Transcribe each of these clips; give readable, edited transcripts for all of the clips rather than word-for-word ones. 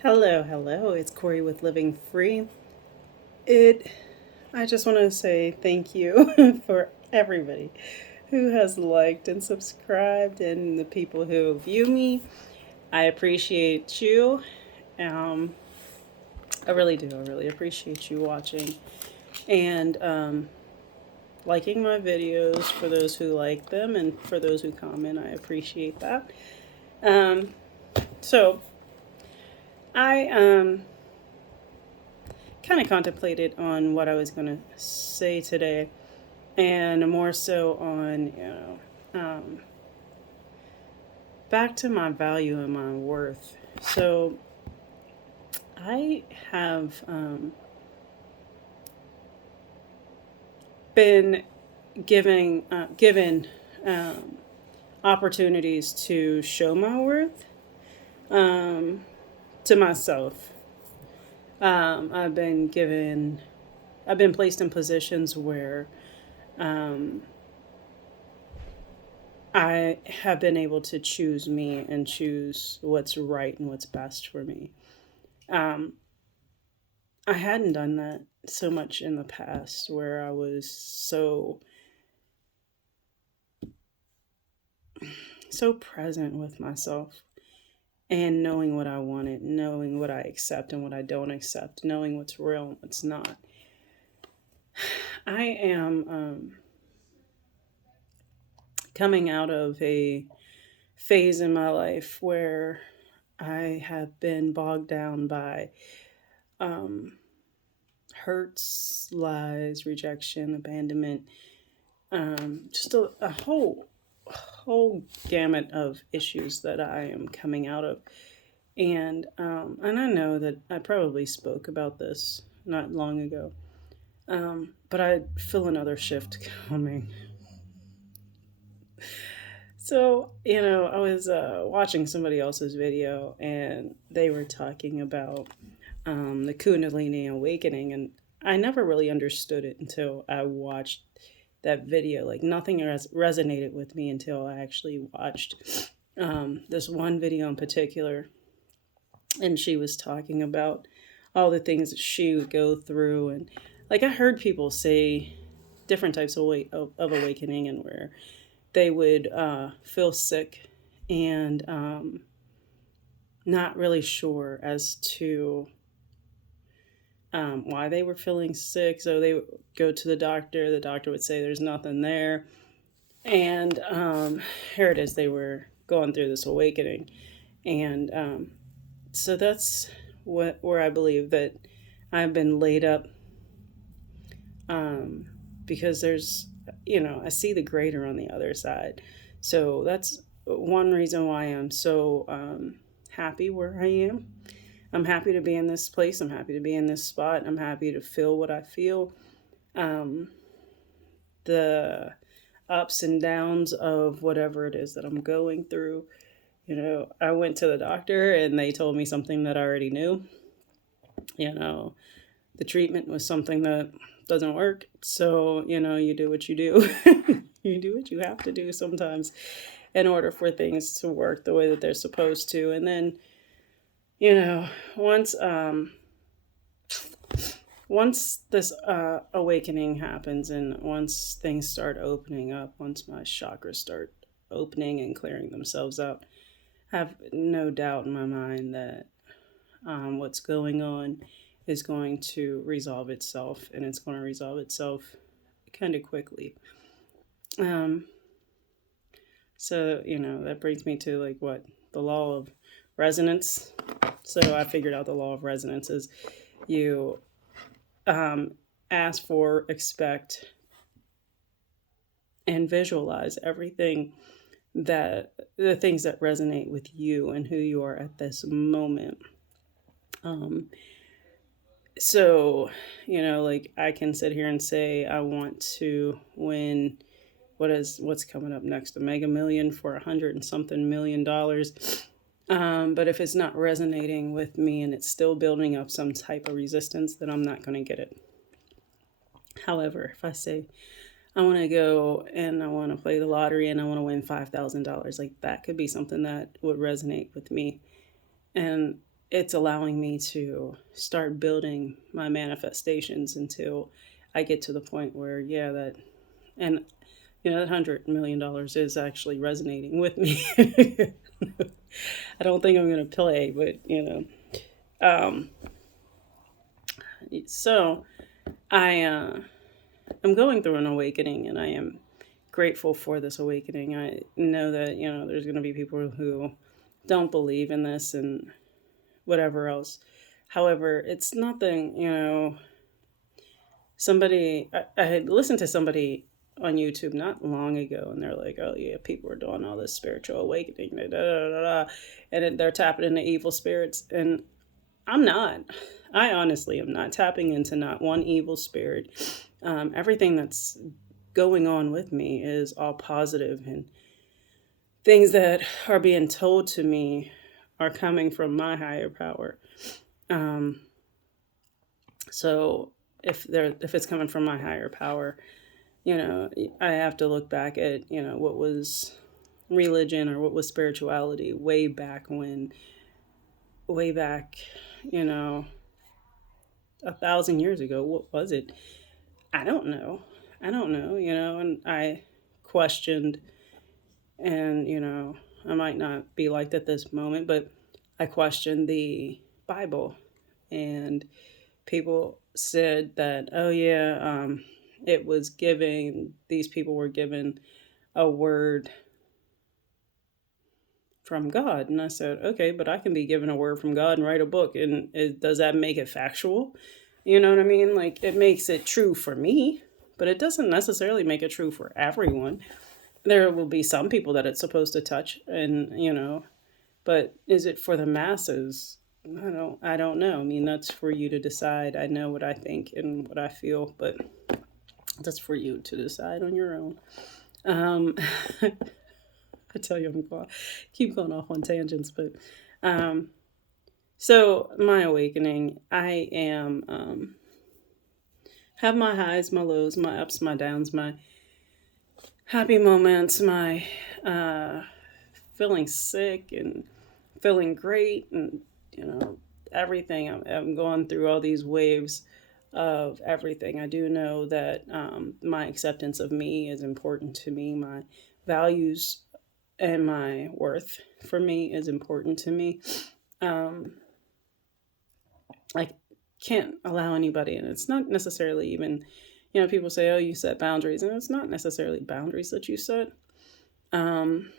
Hello, hello. It's Corey with Living Free. It I just want to say thank you for everybody who has liked and subscribed and the people who view me. I appreciate you. Um, I really do. I really appreciate you watching and liking my videos for those who like them and for those who comment. I appreciate that. Um, so I kind of contemplated on what I was going to say today, and more so on, back to my value and my worth. So I have been given um, opportunities to show my worth um, to myself. I've been given, I've been placed in positions where um, I have been able to choose me and choose what's right and what's best for me. Um, I hadn't done that so much in the past where I was so present with myself and knowing what I wanted, knowing what I accept and what I don't accept, knowing what's real and what's not. I am coming out of a phase in my life where I have been bogged down by um, hurts, lies, rejection, abandonment, just a whole gamut of issues that I am coming out of. And I know that I probably spoke about this not long ago, but I feel another shift coming. So, I was watching somebody else's video and they were talking about the Kundalini awakening, and I never really understood it until I watched that video. Like, nothing resonated with me until I actually watched this one video in particular, and she was talking about all the things that she would go through. And like, I heard people say different types of awakening, and where they would feel sick and not really sure as to why they were feeling sick. So they would go to the doctor. The doctor would say there's nothing there. And here it is. They were going through this awakening. And so that's where I believe that I've been laid up, um, because I see the greater on the other side. So that's one reason why I'm so happy where I am. I'm happy to be in this place. I'm happy to be in this spot. I'm happy to feel what I feel. Um, the ups and downs of whatever it is that I'm going through. I went to the doctor and they told me something that I already knew. You know, the treatment was something that doesn't work. So, you do what you do. You do what you have to do sometimes in order for things to work the way that they're supposed to. And then, you know, once once this awakening happens, and once things start opening up, once my chakras start opening and clearing themselves out, I have no doubt in my mind that what's going on is going to resolve itself, and it's going to resolve itself kind of quickly. Um, so, that brings me to, like, what? The law of resonance. So I figured out the law of resonance is you um, ask for, expect, and visualize everything, that the things that resonate with you and who you are at this moment. Um, so, like, I can sit here and say I want to win. What's coming up next? A Mega Million for 100 and something million dollars. But if it's not resonating with me and it's still building up some type of resistance, then I'm not going to get it. However, if I say I want to go and I want to play the lottery and I want to win $5,000, like, that could be something that would resonate with me. And it's allowing me to start building my manifestations until I get to the point where, yeah, that, and that $100 million is actually resonating with me. I don't think I'm going to play, but um, so I'm going through an awakening, and I am grateful for this awakening. I know that there's going to be people who don't believe in this and whatever else. However, it's nothing. I had listened to somebody on YouTube not long ago, and they're like, "Oh yeah, people are doing all this spiritual awakening, da, da, da, da, da," and they're tapping into evil spirits, and I'm not. I honestly am not tapping into not one evil spirit. Everything that's going on with me is all positive, and things that are being told to me are coming from my higher power. Um, so if it's coming from my higher power, I have to look back at what was religion or what was spirituality way back, you know, 1,000 years ago. What was it? I don't know. I don't know. And I questioned, and I might not be liked at this moment, but I questioned the Bible, and people said that, oh yeah, it was giving these people were given a word from God. And I said, okay, but I can be given a word from God and write a book. And does that make it factual? You know what I mean? Like, it makes it true for me, but it doesn't necessarily make it true for everyone. There will be some people that it's supposed to touch, and but is it for the masses? I don't know. I mean, that's for you to decide. I know what I think and what I feel, but that's for you to decide on your own. Um, I tell you, keep going off on tangents, but um, so my awakening, I am have my highs, my lows, my ups, my downs, my happy moments, my uh, feeling sick and feeling great, and everything. I'm going through all these waves of everything. I do know that my acceptance of me is important to me. My values and my worth for me is important to me. Um, I can't allow anybody, and it's not necessarily even, people say, oh, you set boundaries, and it's not necessarily boundaries that you set, um,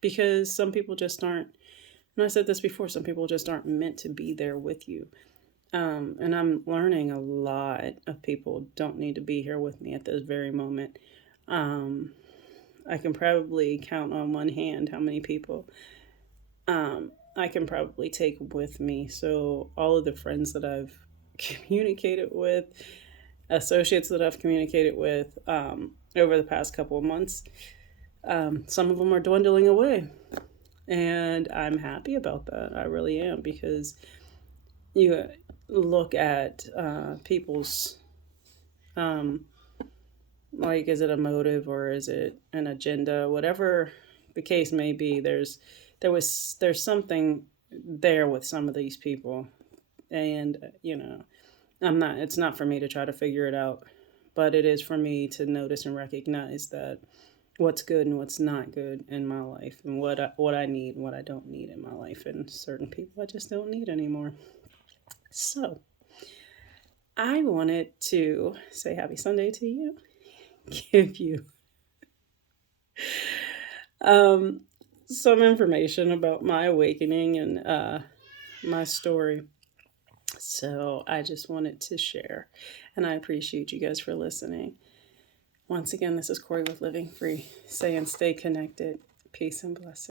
because some people just aren't, and I said this before, some people just aren't meant to be there with you. And I'm learning a lot of people don't need to be here with me at this very moment. Um, I can probably count on one hand how many people I can probably take with me. So, all of the friends that I've communicated with, associates that I've communicated with over the past couple of months, some of them are dwindling away. And I'm happy about that. I really am, because you look at people's, um, like, is it a motive or is it an agenda? Whatever the case may be, there's something there with some of these people, and it's not for me to try to figure it out, but it is for me to notice and recognize that what's good and what's not good in my life, and what I need and what I don't need in my life, and certain people I just don't need anymore. So I wanted to say happy Sunday to you, give you um, some information about my awakening and my story. So I just wanted to share, and I appreciate you guys for listening. Once again, this is Corey with Living Free, saying stay connected. Peace and blessings.